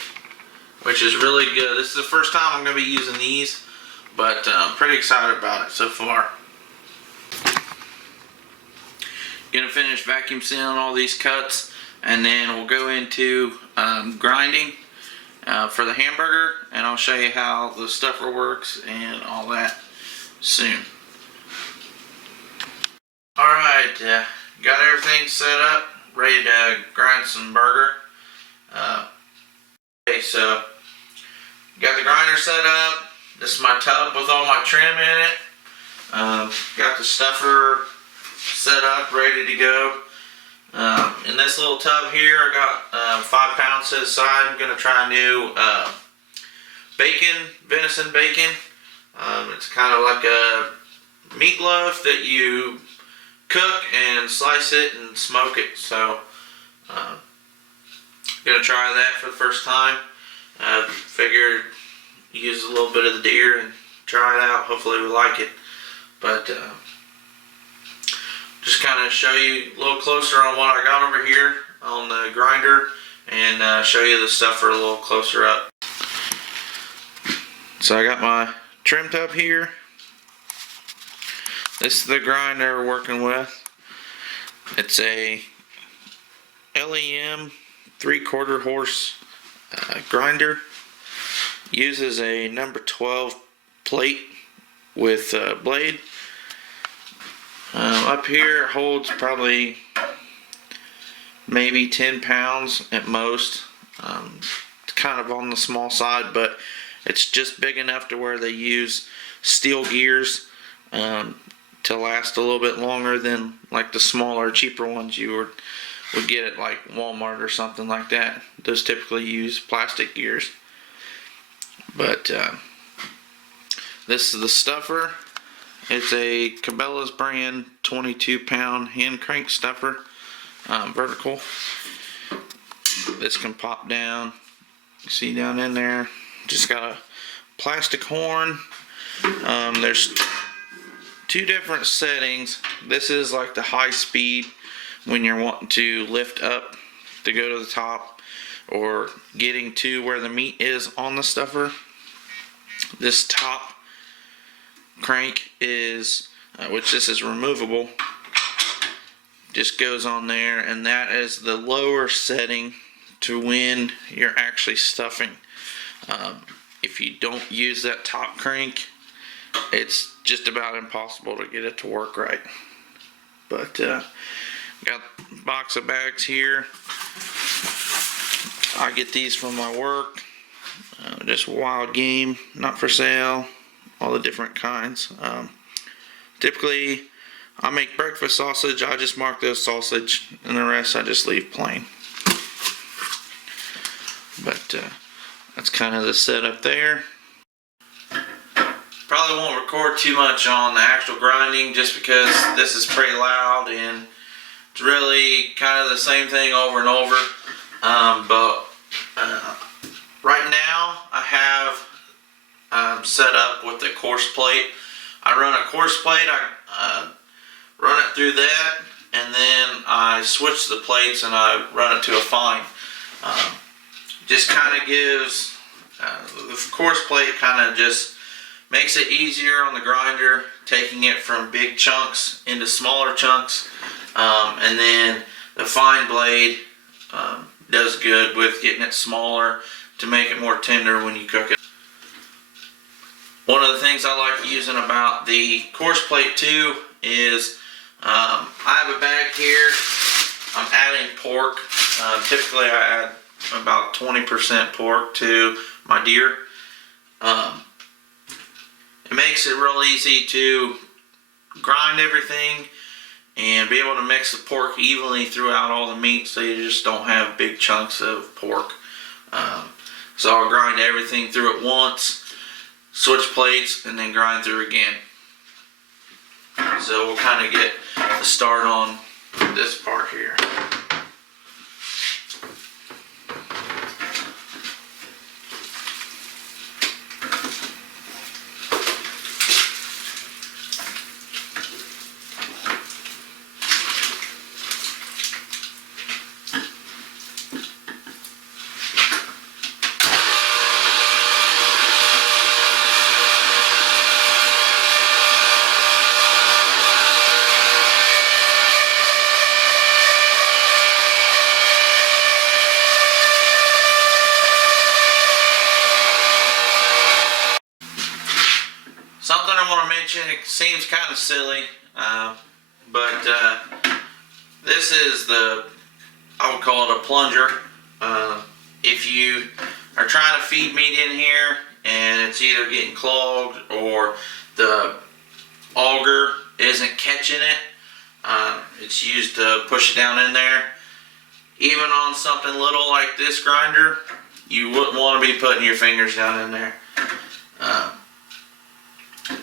which is really good. This is the first time I'm going to be using these, but I'm pretty excited about it so far. Gonna finish vacuum sealing all these cuts, and then we'll go into grinding for the hamburger, and I'll show you how the stuffer works and all that soon. Alright, got everything set up, ready to grind some burger. Okay, so got the grinder set up. This is my tub with all my trim in it. Got the stuffer set up, ready to go. In this little tub here, I got 5 pounds set aside. I'm going to try a new venison bacon. It's kind of like a meatloaf that you cook and slice it and smoke it. So, going to try that for the first time. Figured use a little bit of the deer and try it out. Hopefully we like it. But just kind of show you a little closer on what I got over here on the grinder, and show you the stuffer a little closer up. So I got my trim tub here. This is the grinder we're working with. It's a LEM 3/4 horse grinder. Uses a number 12 plate with blade. Up here it holds probably maybe 10 pounds at most. It's kind of on the small side, but it's just big enough to where they use steel gears to last a little bit longer than like the smaller, cheaper ones you would get at like Walmart or something like that. Those typically use plastic gears. But this is the stuffer. It's a Cabela's brand 22-pound hand crank stuffer, vertical. This can pop down. You see down in there, just got a plastic horn. There's 2 different settings. This is like the high speed when you're wanting to lift up to go to the top, or getting to where the meat is on the stuffer. This top crank is, which this is removable, just goes on there, and that is the lower setting to when you're actually stuffing. If you don't use that top crank, it's just about impossible to get it to work right. But got a box of bags here. I get these from my work. Just wild game, not for sale, all the different kinds. Typically I make breakfast sausage. I just mark those sausage, and the rest I just leave plain. But that's kind of the setup there. Probably won't record too much on the actual grinding, just because this is pretty loud and it's really kind of the same thing over and over. But right now I have set up with the coarse plate. I run a coarse plate, I run it through that, and then I switch the plates and I run it to a fine. Just kind of gives, the coarse plate kind of just makes it easier on the grinder, taking it from big chunks into smaller chunks. And then the fine blade does good with getting it smaller to make it more tender when you cook it. One of the things I like using about the coarse plate too is I have a bag here. I'm adding pork. Typically I add about 20% pork to my deer. It makes it real easy to grind everything and be able to mix the pork evenly throughout all the meat, so you just don't have big chunks of pork. So I'll grind everything through at once, switch plates, and then grind through again. So we'll kind of get a start on this part here. Something I want to mention, it seems kind of silly, but this is I would call it a plunger. If you are trying to feed meat in here and it's either getting clogged or the auger isn't catching it, it's used to push it down in there. Even on something little like this grinder, you wouldn't want to be putting your fingers down in there.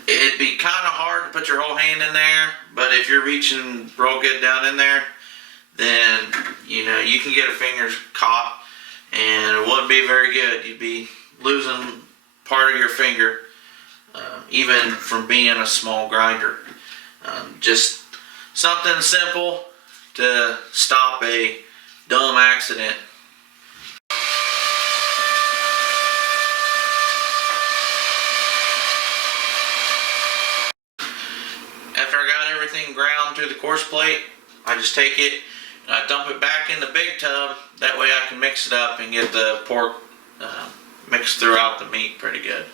It'd be kind of hard to put your whole hand in there, but if you're reaching real good down in there, then you can get a fingers caught, and it wouldn't be very good. You'd be losing part of your finger, even from being a small grinder. Just something simple to stop a dumb accident. After I got everything ground through the coarse plate, I just take it and I dump it back in the big tub. That way I can mix it up and get the pork mixed throughout the meat pretty good.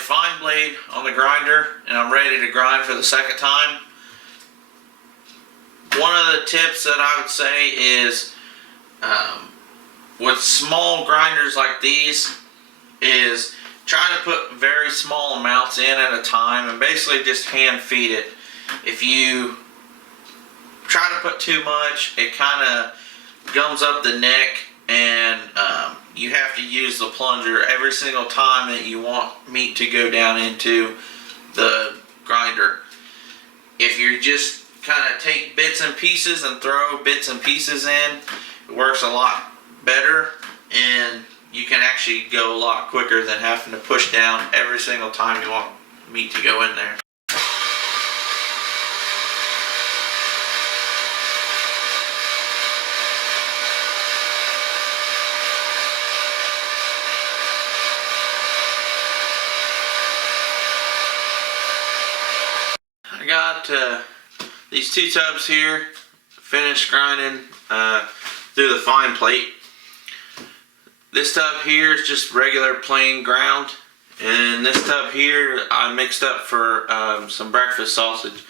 Fine blade on the grinder, and I'm ready to grind for the second time. One of the tips that I would say is with small grinders like these is try to put very small amounts in at a time and basically just hand feed it. If you try to put too much, it kind of gums up the neck, and you have to use the plunger every single time that you want meat to go down into the grinder. If you just kind of take bits and pieces and throw bits and pieces in, it works a lot better, and you can actually go a lot quicker than having to push down every single time you want meat to go in there. I got these two tubs here finished grinding through the fine plate. This tub here is just regular plain ground, and this tub here I mixed up for some breakfast sausage.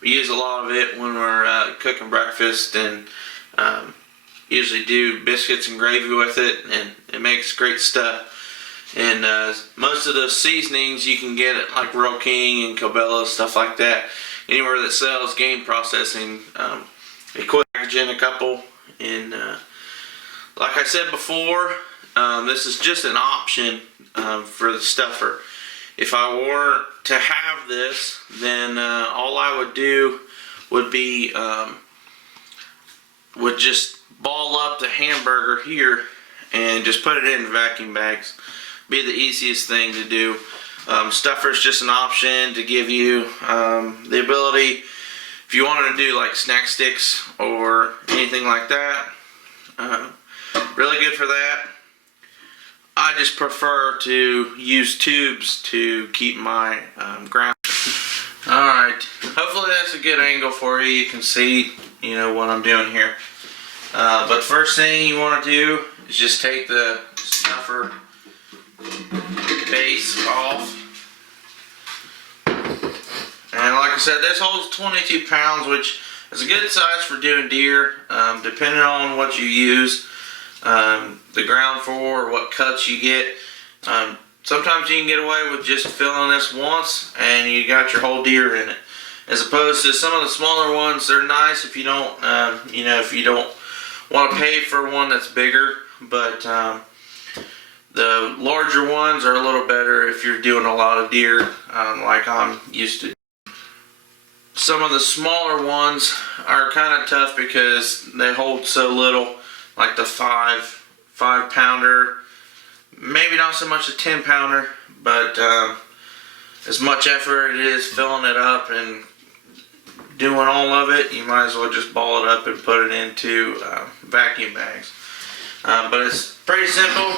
We use a lot of it when we're cooking breakfast, and usually do biscuits and gravy with it, and it makes great stuff. And most of the seasonings you can get at like Rural King and Cabela, stuff like that. Anywhere that sells game processing equipment, packaging a couple. And like I said before, this is just an option for the stuffer. If I were to have this, then all I would do would be would just ball up the hamburger here and just put it in the vacuum bags. Be the easiest thing to do. Stuffer is just an option to give you the ability, if you wanted to do like snack sticks or anything like that. Really good for that. I just prefer to use tubes to keep my ground. Alright, hopefully that's a good angle for you. You can see, what I'm doing here. But first thing you want to do is just take the snuffer base off. And like I said, this holds 22 pounds, which is a good size for doing deer, depending on what you use the ground for or what cuts you get. Sometimes you can get away with just filling this once and you got your whole deer in it. As opposed to some of the smaller ones, they're nice if you don't, if you don't want to pay for one that's bigger. But the larger ones are a little better if you're doing a lot of deer, like I'm used to. Some of the smaller ones are kind of tough because they hold so little, like the 5 pounder. Maybe not so much a 10 pounder, but as much effort it is filling it up and doing all of it, you might as well just ball it up and put it into vacuum bags. But it's pretty simple.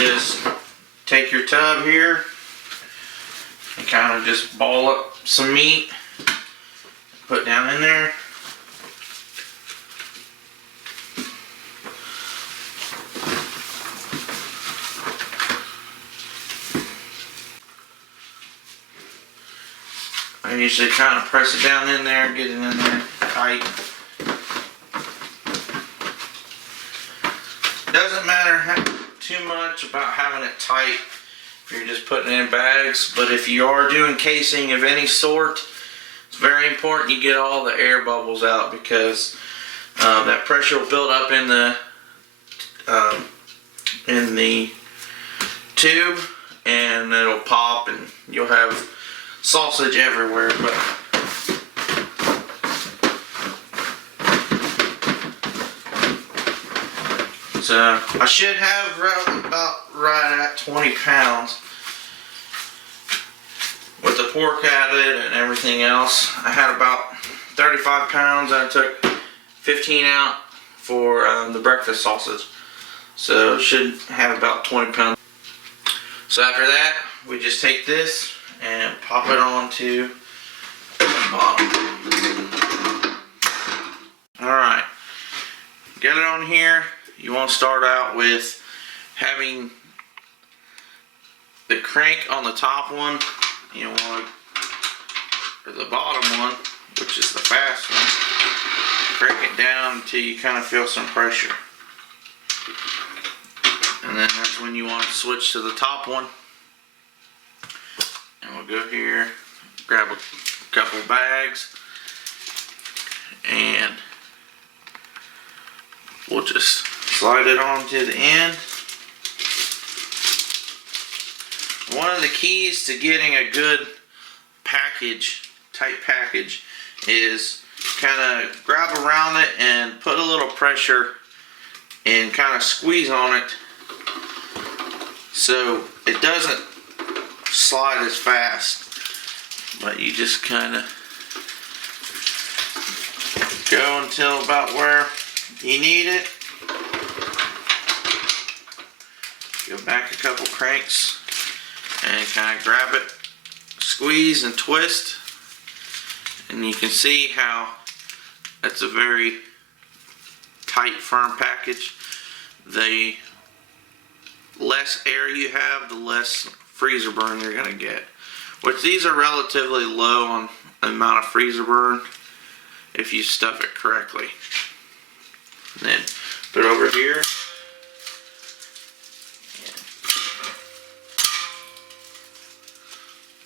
Just take your tub here and kind of just ball up some meat, put down in there. I usually kind of press it down in there, get it in there tight. Doesn't matter too much about having it tight if you're just putting it in bags, but if you are doing casing of any sort, it's very important you get all the air bubbles out, because that pressure will build up in the tube and it'll pop and you'll have sausage everywhere. But so I should have about right at 20 pounds with the pork added and everything else. I had about 35 pounds. I took 15 out for the breakfast sausage, so should have about 20 pounds. So after that, we just take this and pop it onto the bottom. Alright, get it on here. You want to start out with having the crank on the top one. You want to, or the bottom one, which is the fast one, crank it down until you kind of feel some pressure. And then that's when you want to switch to the top one. And we'll go here, grab a couple bags, and we'll just slide it onto the end. One of the keys to getting a good package, tight package, is kind of grab around it and put a little pressure and kind of squeeze on it so it doesn't slide as fast, but you just kind of go until about where you need it. Go back a couple cranks and kind of grab it, squeeze and twist, and you can see how that's a very tight, firm package. The less air you have, the less freezer burn you're going to get. Which these are relatively low on the amount of freezer burn if you stuff it correctly. And then put it over here.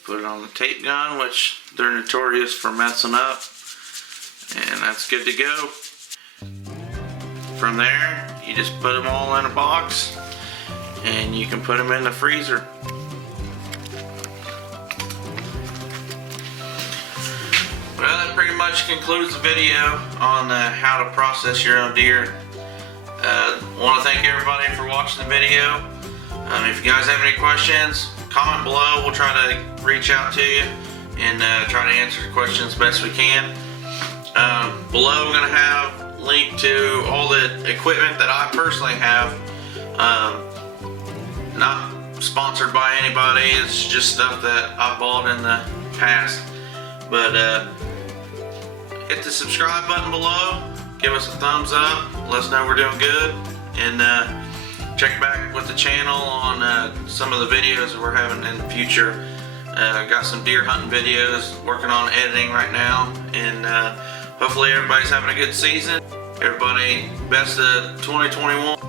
Put it on the tape gun, which they're notorious for messing up. And that's good to go. From there, you just put them all in a box and you can put them in the freezer. Well, that pretty much concludes the video on how to process your own deer. I want to thank everybody for watching the video. If you guys have any questions, comment below. We'll try to reach out to you and try to answer your questions best we can. Below, I'm going to have a link to all the equipment that I personally have. Not sponsored by anybody. It's just stuff that I bought in the past. But hit the subscribe button below. give us a thumbs up, let us know we're doing good, and check back with the channel on some of the videos that we're having in the future. Got some deer hunting videos, working on editing right now, and hopefully everybody's having a good season. Everybody, best of 2021.